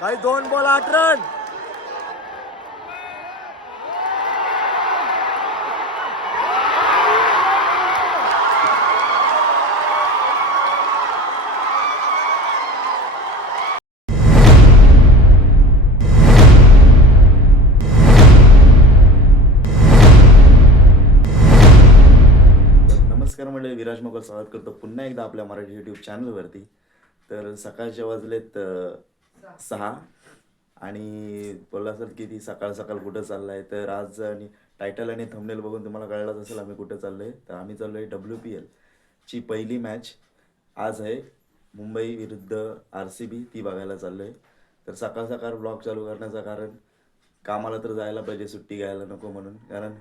काही 2 ball 8 run. नमस्कार मंडळी, विराज मगर स्वागत करतो पुन्हा एकदा आपल्या मराठी यूट्यूब चॅनलवरती. तर सकाळचे वाजलेत 6 आणि बोलला असेल की ती सकाळ सकाळ कुठं चाललं आहे. तर आज आणि टायटल आणि थंबनेल बघून तुम्हाला कळलंच असेल आम्ही कुठं चाललो आहे. तर आम्ही चाललो आहे WPL ची पहिली मॅच आज आहे, मुंबई विरुद्ध RCB, ती बघायला चाललो आहे. तर सकाळ सकाळ ब्लॉग चालू करण्याचं कारण कामाला तर जायला पाहिजे, सुट्टी घ्यायला नको म्हणून. कारण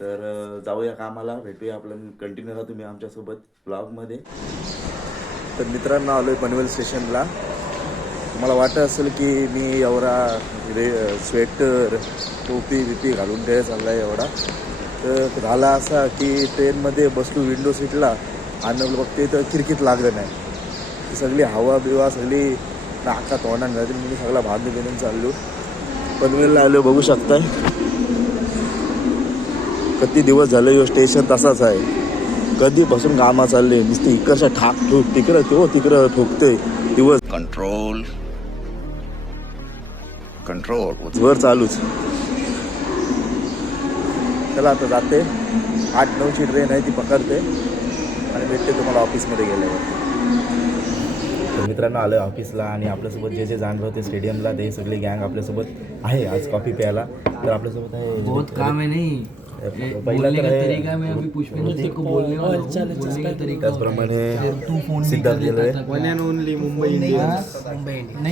तर जाऊया कामाला, भेटूया. आपलं कंटिन्यू राहा तुम्ही आमच्यासोबत ब्लॉगमध्ये. तर मित्रांनो, आलो आहे पनवेल स्टेशनला. तुम्हाला वाटत असेल की मी एवढा स्वेटर टोपी बिपी घालून ते चालला आहे एवढा. तर झाला असा की ट्रेनमध्ये बसलो विंडो सीटला आणि बघते तर खिडकीत लागलं नाही. सगळी हवा बिवा सगळी नाका तोंडात जाते. मी सगळा भांडू बिनून चाललो. पनवेलला आलो, बघू शकताय किती दिवस झाले यो स्टेशन तसाच आहे. कधीपासून कामा चालले, नुसती इकडच्या ठाक ठोक, तिकडं ठोकते दिवस. कंट्रोल वर चालूच. चला आता जाते, 8-9ची ट्रेन आहे, ती पकडते आणि भेटते तुम्हाला ऑफिसमध्ये गेल्यावर. तर मित्रांनो, आलं ऑफिसला आणि आपल्यासोबत जे जे जाणलं होते स्टेडियमला ते सगळी गँग आपल्यासोबत आहे आज कॉफी प्यायला. तर आपल्यासोबत आहे, बहुत काम है नहीं, पहिला तर आहे त्याचप्रमाणे सिद्धार्थ गेलोय. मुंबई नहीं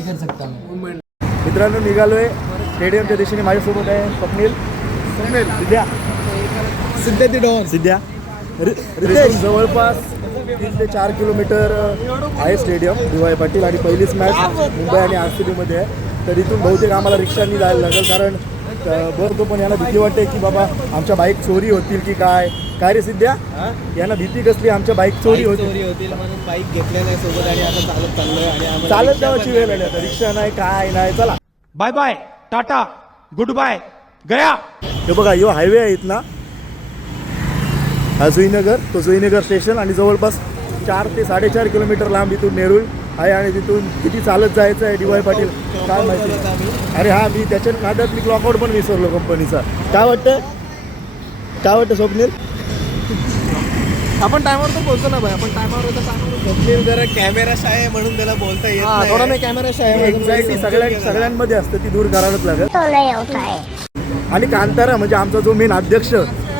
कर सकता मैं. मित्रांनो, निघालोय स्टेडियमच्या दिशेने. माझ्यासोबत आहे स्वप्नील, सिद्ध्या. रितेश. जवळपास 3 ते 4 किलोमीटर आहे स्टेडियम DY पाटील. आणि पहिलीच मॅच मुंबई आणि RCB मध्ये आहे. तर इथून बहुतेक आम्हाला रिक्षांनी जायला लागेल, कारण बरं पण यांना भीती वाटते की बाबा आमच्या बाईक चोरी होतील की काय. काय रे सिद्ध्या, यांना भीती कसली आमच्या बाईक चोरी होतील म्हणून बाईक घेतल्या नाही सोबत आणि आता चालत चाललोय. आणि चालत जावाची वेळ आली आता. रिक्षा नाही, काय नाही. चला, बाय बाय, टाटा, गुड बाय, गया. हे बघा, यो हायवे आहे इथला, हा जुईनगर. तो जुईनगर स्टेशन आणि जवळपास 4 ते 4.5 किलोमीटर लांब इथून नेरूळ आहे. आणि तिथून किती चालत जायचं आहे DY पाटील काय माहिती. अरे हा, मी त्याच्या नादात मी क्लॉकआउट पण विसरलो कंपनीचा. काय वाटतं स्वप्नील? आपण टायमावर तर पोहोचतो ना भाई, आपण टायमावर होतं. स्वप्नील जरा कॅमेरा शाय आहे म्हणून त्याला बोलता येत नाही. थोडा नाही कॅमेरा शाय आहे. एन्झायटी सगळ्यांमध्ये असतं, ती दूर करावंच लागेल. आणि कांतारा म्हणजे आमचा जो मेन अध्यक्ष,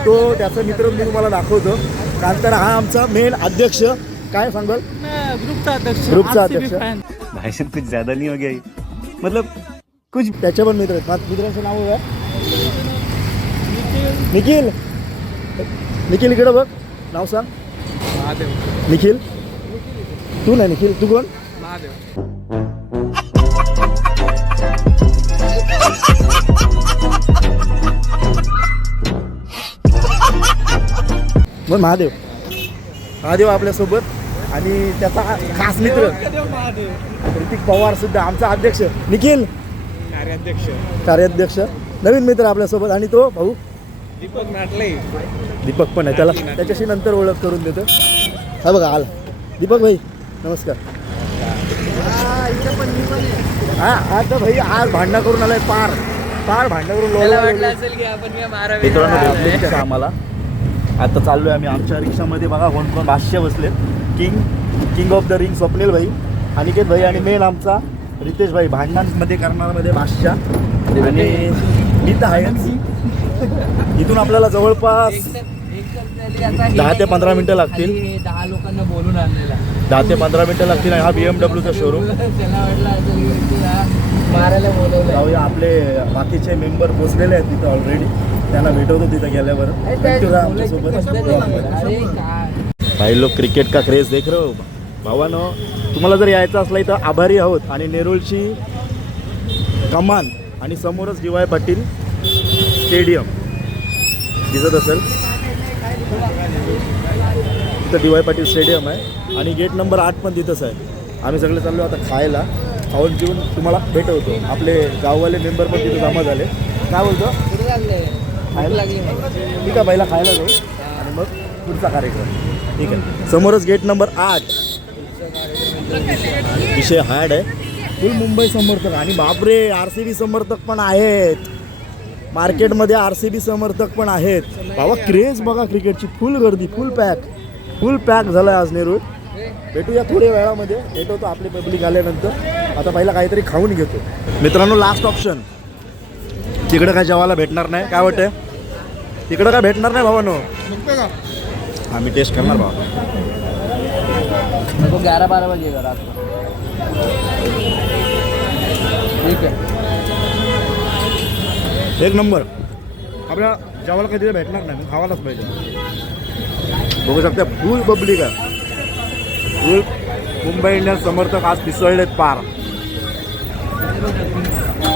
तो त्याचा मित्र मी तुम्हाला दाखवतो. कांतारा हा आमचा मेन अध्यक्ष. काय सांगाल? ग्रुपचा अध्यक्ष. भाई साहब कुछ ज्यादा नहीं हो गया, मतलब कुछ. त्याचे पण मित्र आहेत. मित्रांचं नाव काय? निखिल इकडं बघ, नाव सांग. निखिल. तू नाही निखिल, तू कोण? मग महादेव आपल्यासोबत. आणि त्याचा खास मित्र ऋतिक पवार सुद्धा, आमचा अध्यक्ष निखिल, कार्याध्यक्ष. नवीन मित्र आपल्यासोबत. आणि तो भाऊ दीपक पण आहे. त्याच्याशी नंतर ओळख करून देतो. हा बघा आला दीपक भाई, नमस्कार. हा आता भाई आज भांडणं करून आलाय, पार भांडणं करून आम्हाला. आता चाललोय आम्ही आमच्या रिक्षामध्ये. बघा कोण भाष्य बसले. King of the ring Swapnil भाई, अनिकेत भाई आणि मेन आमचा रितेश भाई. भांडणांमध्ये करणारमध्ये भाष्या. आणि मी तर आहेच. इथून आपल्याला जवळपास 10 ते 15 मिनिटं लागतील. 10 लोकांना बोलून आणलेला. 10 ते 15 मिनिटं लागतील. आणि हा BMWचा शोरूम. जाऊया, आपले बाकीचे मेंबर पोचलेले आहेत तिथं ऑलरेडी. त्यांना भेटवतो तिथं गेल्यावर. भाई लोक क्रिकेट का क्रेज देख रहे हो भावानो. तुम्हाला जर यायचं असलं तर आभारी आहोत. आणि नेरूळची कमान आणि समोरच DY पाटील स्टेडियम दिसत असेल. इथं डी वाय पाटील स्टेडियम आहे आणि गेट नंबर 8 पण तिथंच आहे. आम्ही सगळे चाललो आता खायला. खाऊन पिऊन तुम्हाला भेटवतो. आपले गाववाले मेंबर पण तिथे जमा झाले. काय बोलतो? खायला ठीक आहे, पहिला खायला जाऊ आणि मग पुढचा कार्यक्रम. ठीक आहे, समोरच गेट नंबर 8. विषय हार्ड आहे. फुल मुंबई समर्थक आणि बापरे RCB समर्थक पण आहेत. मार्केटमध्ये RCB समर्थक पण आहेत. बाबा क्रेज बघा क्रिकेटची. फुल गर्दी, फुल पॅक झालं आज नेरूळ. भेटूया थोड्या वेळामध्ये. भेटवतो आपली पब्लिक आल्यानंतर. आता पहिला काहीतरी खाऊन घेतो. मित्रांनो, लास्ट ऑप्शन. तिकडं काय जेवायला भेटणार नाही. काय वाटतं? तिकडं काय भेटणार नाही भावानो. आम्ही टेस्ट करणार बाबा. 11-12 बजेगा रात को. ठीक आहे, एक नंबर. आपल्याला जेवायला काही तिथे भेटणार नाही, खावायलाच पाहिजे. बघू शकता फुल पब्लिक आहे. फुल मुंबई इंडियन्स समर्थक आज पिसळलेत पार.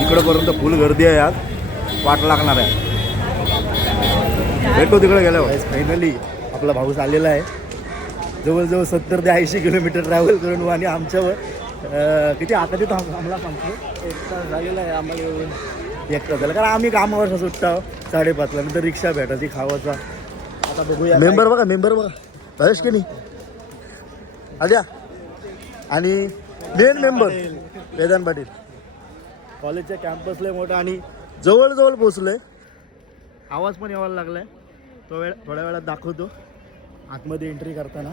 इकडंपर्यंत फुल गर्दी आहे. आज वाट लागणार आहे. भेटतो तिकडे गेल्यावर. फायनली आपला भाऊस आलेला आहे. जवळजवळ 70 ते 80 किलोमीटर ट्रॅव्हल करून. आणि आमच्यावर किती आता तिथं आम्हाला सांगतो 1 तास झालेला आहे आम्हाला येऊन. 1 तास झालं. कारण आम्ही कामावर सुटतो 5:30ला. नंतर रिक्षा भेटायची खावाचा. आता बघूया. मेंबर बघा महेश की नाही आद्या. आणि मेन मेंबर वेदांत पाटील. कॉलेजच्या कॅम्पसला मोठा आणि जवळजवळ पोचलोय. आवाज पण यायला लागलाय. थोड्या वेळात दाखवतो. आतमध्ये एंट्री करताना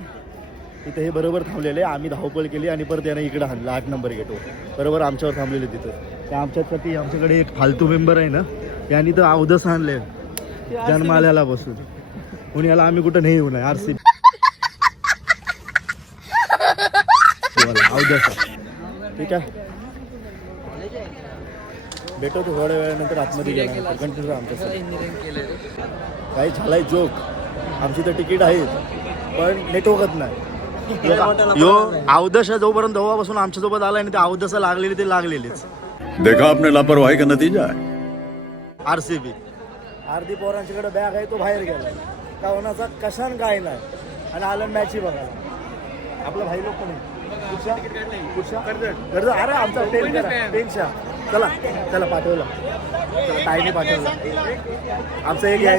तिथे हे बरोबर थांबलेले. आम्ही धावपळ केली आणि परत यानं इकडं हाणलं 8 नंबर गेटवर. बरोबर आमच्यावर थांबलेले तिथं. त्या आमच्यासाठी आमच्याकडे एक फालतू मेंबर आहे ना, यांनी तर अवधस आणले जन्माल्याला बसून. म्हणून याला आम्ही कुठं नाही येऊ नये. RCB अवधस. ठीक आहे, भेटतो थोड्या वेळानंतर आतमध्ये गेला. कंटिन्यू आमच्यासाठी काही झालाय जोक. आमची तर तिकीट आहेत पण नेटवर्कच नाही. यो अवदशा जोपर्यंत दवापासून आमच्यासोबत आलाय आणि ते अवदशा लागलेली ते लागलेलीच. देखा आपने लापरवाही का नतीजा है. RCB अर्धी पोरांच्याकडे बॅग आहे, तो बाहेर गेला. का होण्याचा कशान काय नाही. आणि आलं मॅच बघायला. आपला भाई लोक पण अरे आमचा टेन्शन. चला पाठवलं. चला ताईने पाठवलं. आमचं एक आहे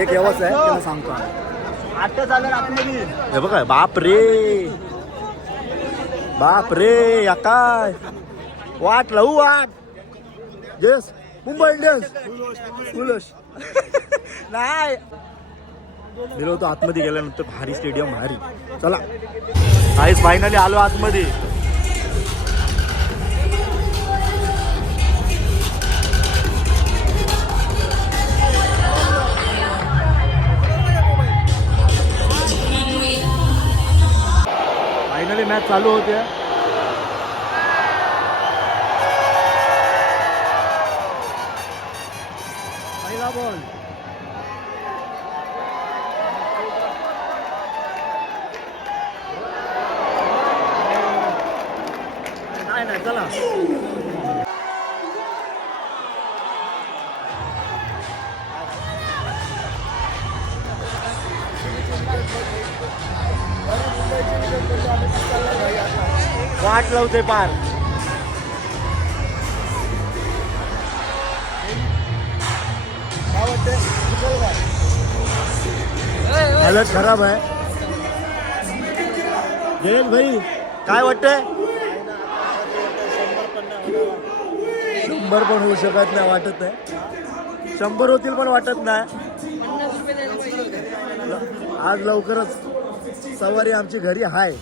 एक यवस आहे त्याला सांगतो. 8 झालं आतमध्ये. हे बघा बाप रे या काय वाट लावू वाट. येस मुंबई इंडियन्स फुलश नाही. गेलो होतो आतमध्ये. गेल्यानंतर भारी स्टेडियम भारी. चला काहीच फायनली आलो आतमध्ये. फायनली मॅच चालू होते. पहिला बॉल. नाही चला. वाट लावते पार. हालत खराब आहे. जयेश भाई काय वाटतंय? 100 पण होऊ शकत नाही. वाटत नाही 100 होतील पण वाटत नाही. आज लवकरच सवारी आमची घरी हाय.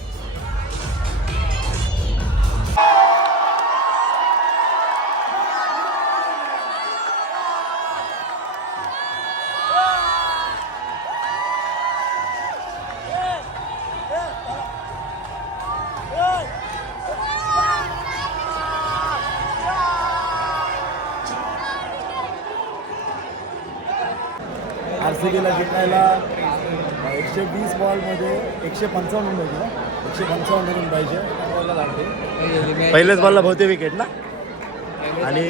RCBला जिंकायला 120 बॉलमध्ये 155 पाहिजे. 155 पाहिजे. पहिल्याच बॉलला बहुते विकेट ना. आणि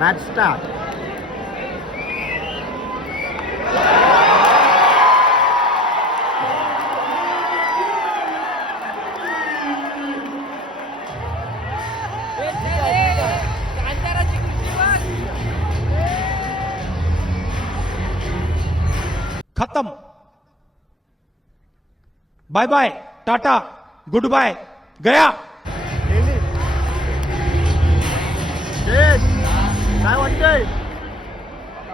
मॅच स्टार्ट. खत्म. बाय बाय टाटा गुड बाय गया. काय वाटतंय?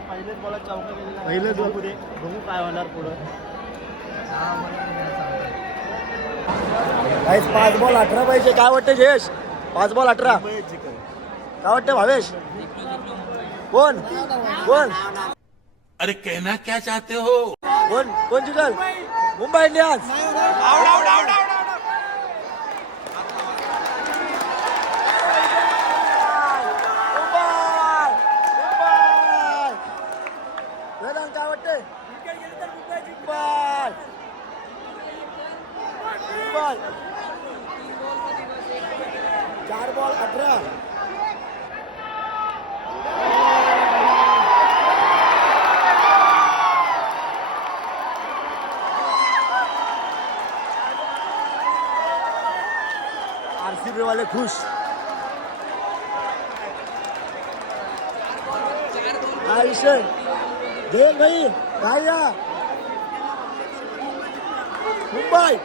पहिलेच बॉल चौका गेलेला. पहिलेच बघू दे, बघू काय होणार पुढं. 5 बॉल 18 पाहिजे. काय वाटतं जयेश? 5 बॉल 18. काय वाटतं भावेश? कोण कोण अरे कहना क्या चाहते हो? कोण जिंकल? मुंबई इंडियन्स. वेदांत काय वाटतंय? मुंबई 4 बॉल 18. आरसीबी वाले खुश. काय विषय देख भाई काय या मुंबई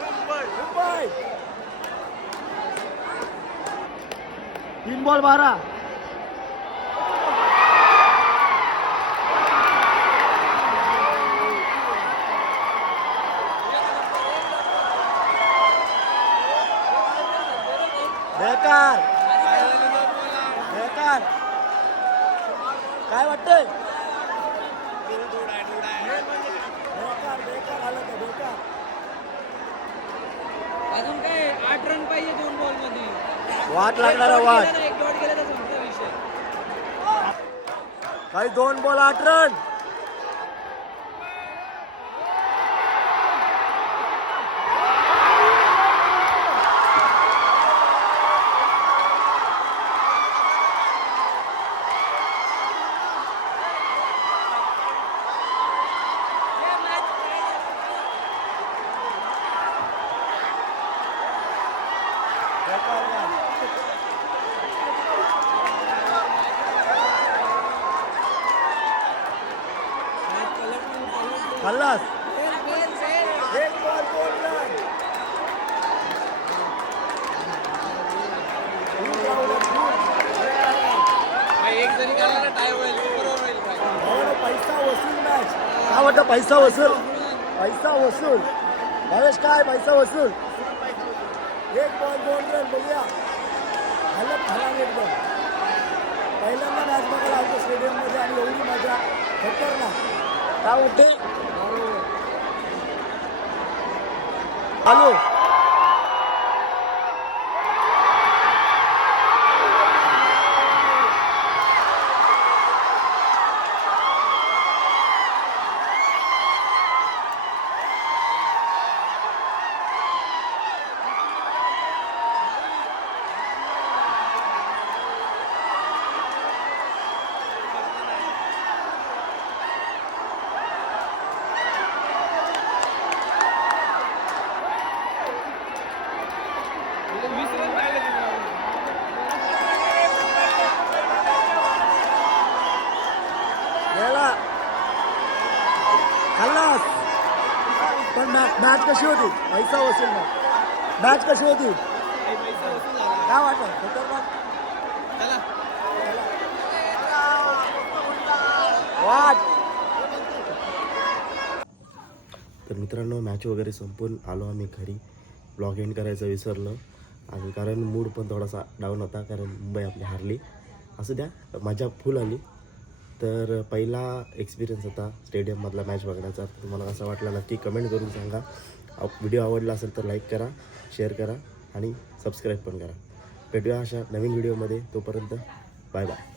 3 बॉल 12. बेकार काय वाटतंय? बेकार आलं तर बेकार. अजून काय 8 रन पाहिजे 2 बॉल मध्ये. वाट लागणारा वाट. एक डॉट गेला तर संपला विषय. काही 2 बॉल 8 रन. खल्लास. 1 बॉल 2 रन. एक जरी गेला ना टाय होईल बरोबर होईल. पैसा वसूल मॅच. काय वाटतं? पैसा वसूल भावेश. काय पैसा वसूल. 1 बॉल 2 रन. बघूया हलत एकदम. पहिल्यांदा मॅच बघायला आलो स्टेडियम मध्ये आणि एवढी मजा खतरनाक. काय वाटते? हॅलो खल्लास. पण मॅच कशी होती? पैसा वसूल मॅच कशी होती? काय वाटत? खतरनाक वाट. तर मित्रांनो मॅच वगैरे संपून आलो आम्ही घरी. ब्लॉग एंड करायचं विसरलो आणि कारण मूड पण थोडासा डाऊन होता कारण मुंबई आपली हारली. असू द्या मजा फुल आली. तर पहिला एक्सपिरियन्स होता स्टेडियममधला मॅच बघण्याचा. तुम्हाला कसा वाटला नक्की कमेंट करून सांगा. व्हिडिओ आवडला असेल तर लाईक करा, शेअर करा आणि सबस्क्राईब पण करा. भेटूया अशा नवीन व्हिडिओमध्ये. तोपर्यंत बाय बाय.